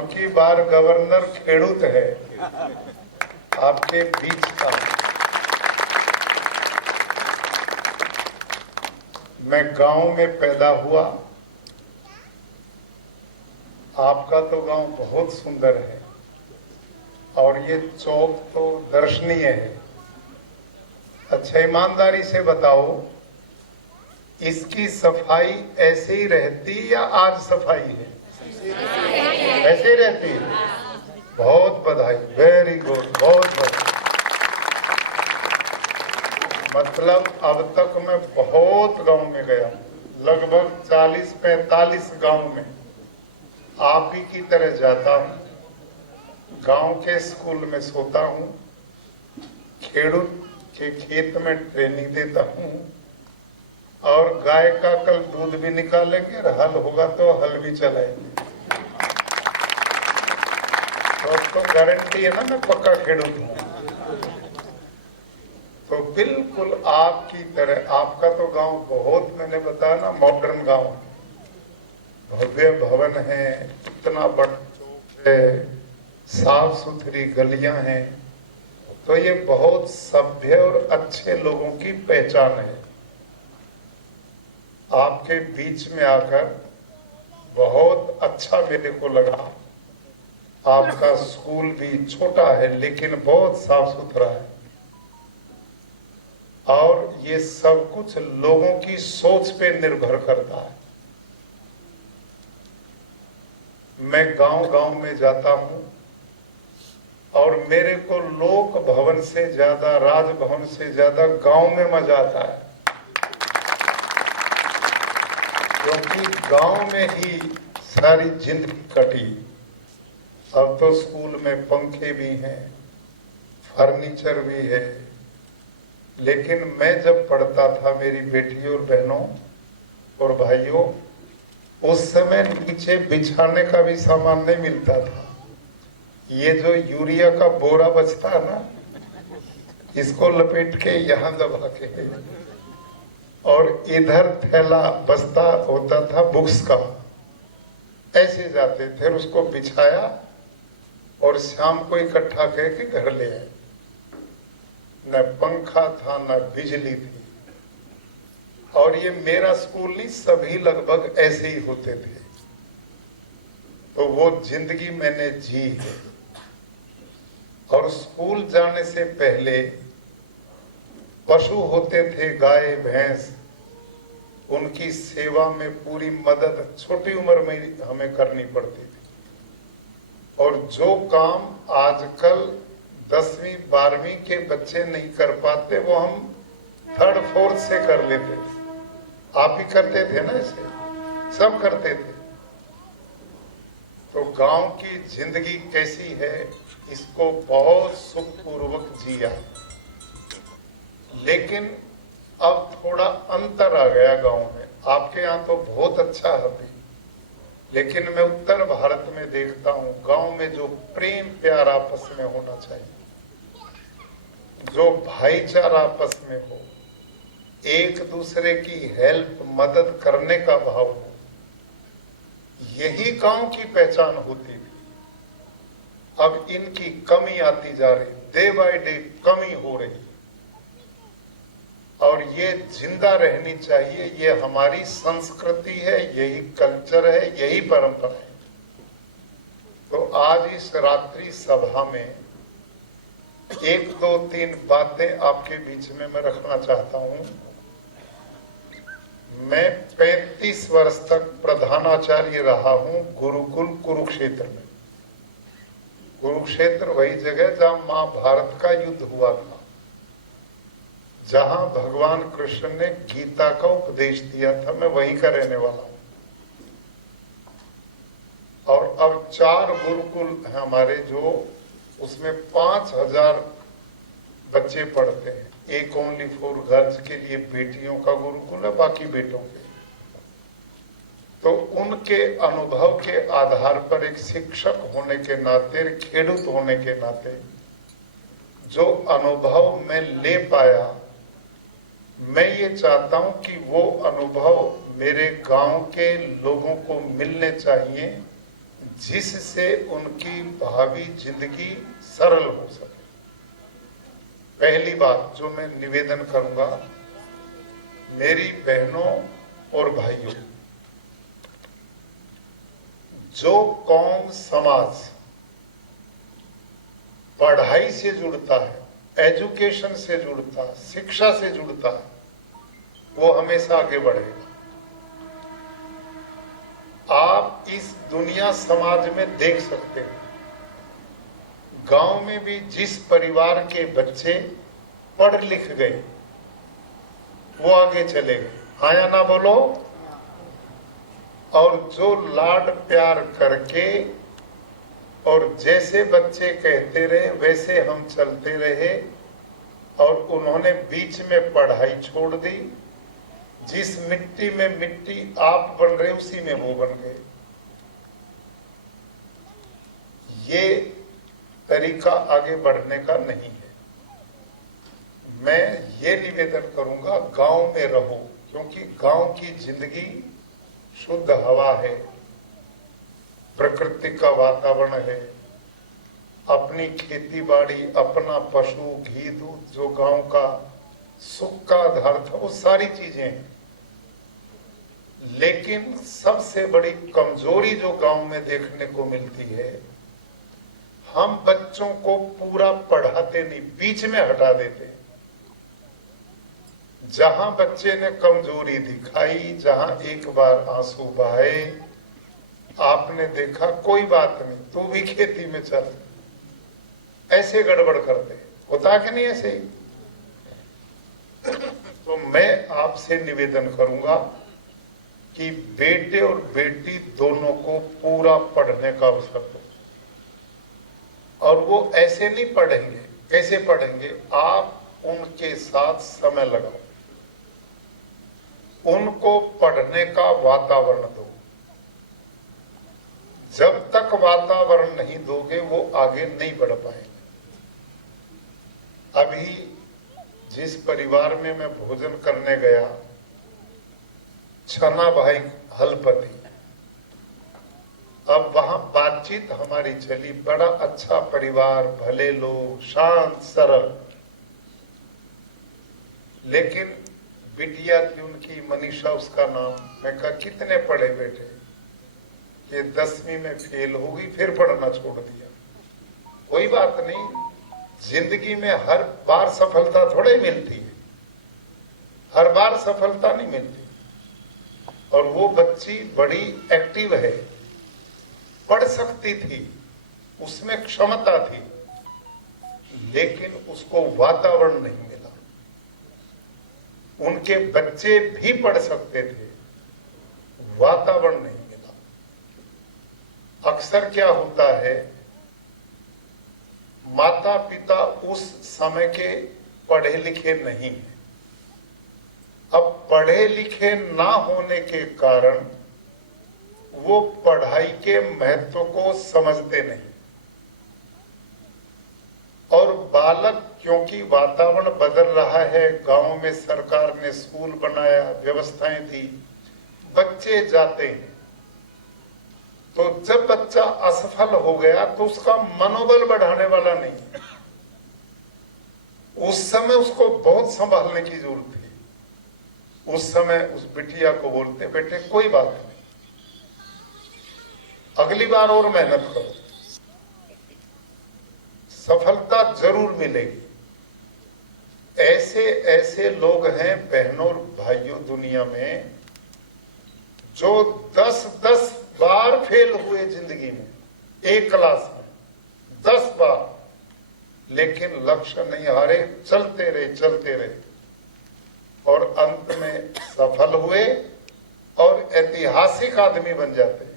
अब की बार गवर्नर खेड़ूत है आपके बीच का। मैं गांव में पैदा हुआ। आपका तो गांव बहुत सुंदर है और ये चौक तो दर्शनीय है। अच्छा, ईमानदारी से बताओ, इसकी सफाई ऐसे ही रहती या आज सफाई है? ऐसे ही रहती है। बहुत बधाई, वेरी गुड, बहुत बधाई। मतलब अब तक मैं बहुत गांव में गया, लगभग 40-45 गांव में आप ही की तरह जाता हूँ। गांव के स्कूल में सोता हूँ, खेड़ूत के खेत में ट्रेनिंग देता हूँ और गाय का कल दूध भी निकालेंगे और हल होगा तो हल भी चलाएंगे। तो गारंटी है ना, मैं पक्का खेड़ूत हूँ। तो बिल्कुल आपकी तरह। आपका तो गांव बहुत, मैंने बताया ना, मॉडर्न गांव, भव्य भवन है, इतना बड़ा चौक है, साफ सुथरी गलियां हैं। तो ये बहुत सभ्य और अच्छे लोगों की पहचान है। आपके बीच में आकर बहुत अच्छा मेरे को लगा। आपका स्कूल भी छोटा है लेकिन बहुत साफ सुथरा है और ये सब कुछ लोगों की सोच पे निर्भर करता है। मैं गांव-गांव में जाता हूं और मेरे को लोक भवन से ज्यादा, राजभवन से ज्यादा गांव में मजा आता है, क्योंकि गांव में ही सारी जिंदगी कटी। अब तो स्कूल में पंखे भी हैं, फर्नीचर भी है, लेकिन मैं जब पढ़ता था, मेरी बेटियों और बहनों और भाइयों, उस समय नीचे बिछाने का भी सामान नहीं मिलता था। ये जो यूरिया का बोरा बचता है ना, इसको लपेट के यहाँ दबा के, और इधर थैला बस्ता होता था बुक्स का, ऐसे जाते थे। उसको बिछाया और शाम को इकट्ठा करके घर ले आए। न पंखा था न बिजली थी। और ये मेरा स्कूल नहीं, सभी लगभग ऐसे ही होते थे। तो वो जिंदगी मैंने जी है। और स्कूल जाने से पहले पशु होते थे, गाय भैंस, उनकी सेवा में पूरी मदद छोटी उम्र में हमें करनी पड़ती थी। और जो काम आजकल 10वीं 12वीं के बच्चे नहीं कर पाते, वो हम 3rd 4th से कर लेते थे। आप ही करते थे ना, ऐसे सब करते थे। तो गांव की जिंदगी कैसी है, इसको बहुत सुखपूर्वक जिया। लेकिन अब थोड़ा अंतर आ गया गांव में। आपके यहाँ तो बहुत अच्छा है अभी, लेकिन मैं उत्तर भारत में देखता हूँ गांव में जो प्रेम प्यार आपस में होना चाहिए, जो भाईचारा आपस में हो, एक दूसरे की हेल्प मदद करने का भाव हो, यही गांव की पहचान होती थी। अब इनकी कमी आती जा रही, डे बाय डे कमी हो रही, और ये जिंदा रहनी चाहिए। ये हमारी संस्कृति है, यही कल्चर है, यही परंपरा है। तो आज इस रात्रि सभा में 1 2 3 बातें आपके बीच में मैं रखना चाहता हूं। मैं 35 वर्ष तक प्रधानाचार्य रहा हूं गुरुकुल कुरुक्षेत्र में। कुरुक्षेत्र वही जगह जहां महाभारत का युद्ध हुआ था, जहां भगवान कृष्ण ने गीता का उपदेश दिया था। मैं वहीं का रहने वाला हूं। और अब 4 गुरुकुल हैं हमारे, जो उसमें 5000 बच्चे पढ़ते हैं। एक ओनली फॉर गर्ल्स के लिए बेटियों का गुरुकुल है, बाकी बेटों के। तो उनके अनुभव के आधार पर एक शिक्षक होने के नाते, खेड़ूत होने के नाते, जो अनुभव मैं ले पाया, मैं ये चाहता हूं कि वो अनुभव मेरे गांव के लोगों को मिलने चाहिए, जिससे उनकी भावी जिंदगी सरल हो सके। पहली बात जो मैं निवेदन करूंगा, मेरी बहनों और भाइयों, जो कौम समाज पढ़ाई से जुड़ता है, एजुकेशन से जुड़ता है, शिक्षा से जुड़ता है, वो हमेशा आगे बढ़ेगा। आप इस दुनिया समाज में देख सकते हैं, गांव में भी जिस परिवार के बच्चे पढ़ लिख गए वो आगे चले गए, हाँ या ना बोलो। और जो लाड प्यार करके और जैसे बच्चे कहते रहे वैसे हम चलते रहे, और उन्होंने बीच में पढ़ाई छोड़ दी, जिस मिट्टी में मिट्टी आप बन रहे उसी में वो बन गए। ये तरीका आगे बढ़ने का नहीं है। मैं ये निवेदन करूंगा, गांव में रहो, क्योंकि गांव की जिंदगी शुद्ध हवा है, प्रकृति का वातावरण है, अपनी खेती बाड़ी, अपना पशु, घी, दूध, जो गांव का सुख का आधार था, वो सारी चीजें हैं। लेकिन सबसे बड़ी कमजोरी जो गांव में देखने को मिलती है, हम बच्चों को पूरा पढ़ाते नहीं, बीच में हटा देते। जहां बच्चे ने कमजोरी दिखाई, जहां एक बार आंसू बहाए, आपने देखा कोई बात नहीं, तू भी खेती में चल, ऐसे गड़बड़ करते होता कि नहीं ऐसे ही। तो मैं आपसे निवेदन करूंगा कि बेटे और बेटी दोनों को पूरा पढ़ने का अवसर दो। और वो ऐसे नहीं पढ़ेंगे, कैसे पढ़ेंगे? आप उनके साथ समय लगाओ, उनको पढ़ने का वातावरण दो। जब तक वातावरण नहीं दोगे वो आगे नहीं बढ़ पाएंगे। अभी जिस परिवार में मैं भोजन करने गया, छना भाई हलपति, अब वहां बातचीत हमारी चली, बड़ा अच्छा परिवार, भले लोग, शांत सरल। लेकिन बिटिया थी उनकी, मनीषा उसका नाम। मैं कहा कितने पढ़े बेटे? ये 10वीं में फेल हो गई, फिर पढ़ना छोड़ दिया। कोई बात नहीं, जिंदगी में हर बार सफलता थोड़े मिलती है, हर बार सफलता नहीं मिलती। और वो बच्ची बड़ी एक्टिव है, पढ़ सकती थी, उसमें क्षमता थी, लेकिन उसको वातावरण नहीं मिला। उनके बच्चे भी पढ़ सकते थे, वातावरण नहीं मिला। अक्सर क्या होता है, माता पिता उस समय के पढ़े लिखे नहीं हैं। अब पढ़े लिखे ना होने के कारण वो पढ़ाई के महत्व को समझते नहीं। और बालक, क्योंकि वातावरण बदल रहा है, गांव में सरकार ने स्कूल बनाया, व्यवस्थाएं दी, बच्चे जाते हैं, तो जब बच्चा असफल हो गया तो उसका मनोबल बढ़ाने वाला नहीं है। उस समय उसको बहुत संभालने की जरूरत थी। उस समय उस बिटिया को बोलते, बेटे कोई बात नहीं, अगली बार और मेहनत करो, सफलता जरूर मिलेगी। ऐसे ऐसे लोग हैं बहनों और भाइयों दुनिया में, जो 10-10 बार फेल हुए जिंदगी में, एक क्लास में 10 बार, लेकिन लक्ष्य नहीं हारे, चलते रहे और अंत में सफल हुए और ऐतिहासिक आदमी बन जाते।